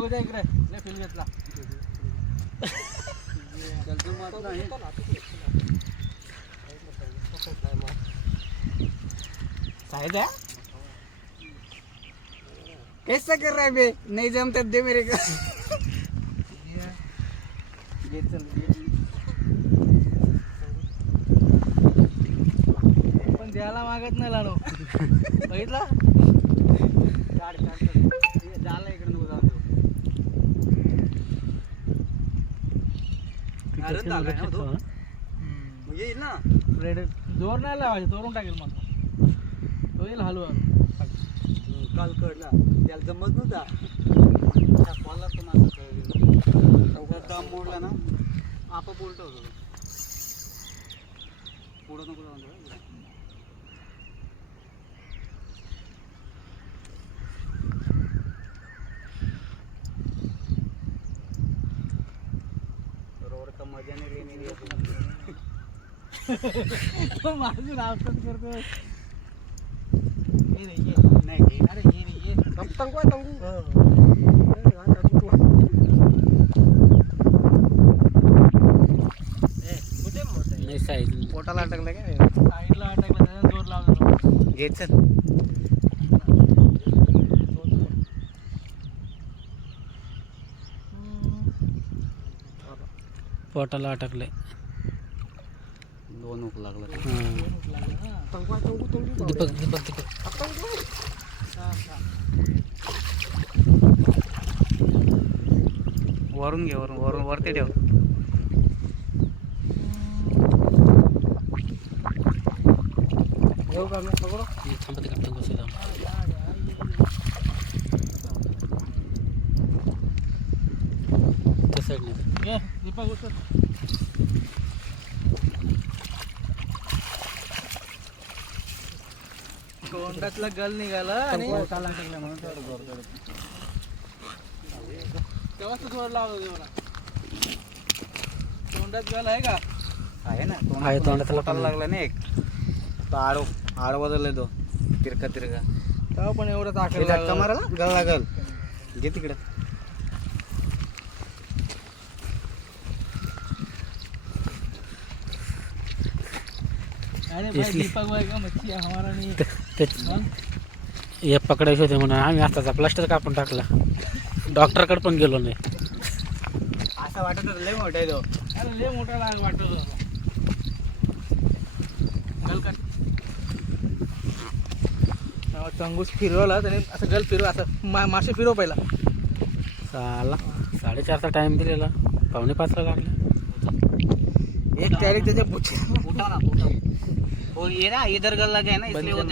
बघू द्या इकडे लय फील घेतला कैसा कर रहा है बे नहीं जमता दे मेरे को पण द्यायला मागत नाही लाडू बघितला झाला इकडे नको जाऊ येईल ना रेड जोर नाही लावायचं जोरून टाकेल मग तो येईल हलवा काल कळला त्याला जमत नव्हता कॉलला पण असं कळलं दम मोडला ना आपोआप उलट होतो पुढं नको जाऊन रोड का मजा नाही लेने दिया तो माझं रावसात करतो ये रे ये नाही घे अरे ये रे ये तंगू नाही साईज पोटाला अटकलं काय साईडला अटकला त्याचा जोर लावतो घे चल पोटाला अटकले दोन उक लागला दीपक दीपक दीपक वरून घे वरून वरून वरती ठेव येऊ का मी पकडू थांबा तिकडे तंगू सुद्धा त्या साईडने ये दीपक उचल तोंडातला गल निघाला आणि पोटाला अटकलं म्हणून थोडं जोर करत तेव्हाच जोर लावतो देवला तोंडात गल आहे का आहे ना आहे, तोंडातला पोटाला लागला ना एक तो आड बदललाय तो तिरका तिरका तेव्हा पण एवढं ते धक्का मारायला गल लागल घे तिकडं अरे भाई दीपक भाई का मच्छी है हमारा नहीं हे पकडायचे होते म्हणून आम्ही आताचा प्लास्टर कापून टाकला डॉक्टरकडे पण गेलो नाही असं वाटत होतं लय मोठा आहे तो अरे लय मोठा लाग वाटत होता गल का तंगूस फिरवला त्याने असं गल फिरव असं मासे फिरव पहिला साला 4:30चा टाइम दिलेला 4:45ला लागला एक डायरेक्ट त्याच्या पुछे उठा ना वो ये ना इधर गल लगे है ना इसलिए वो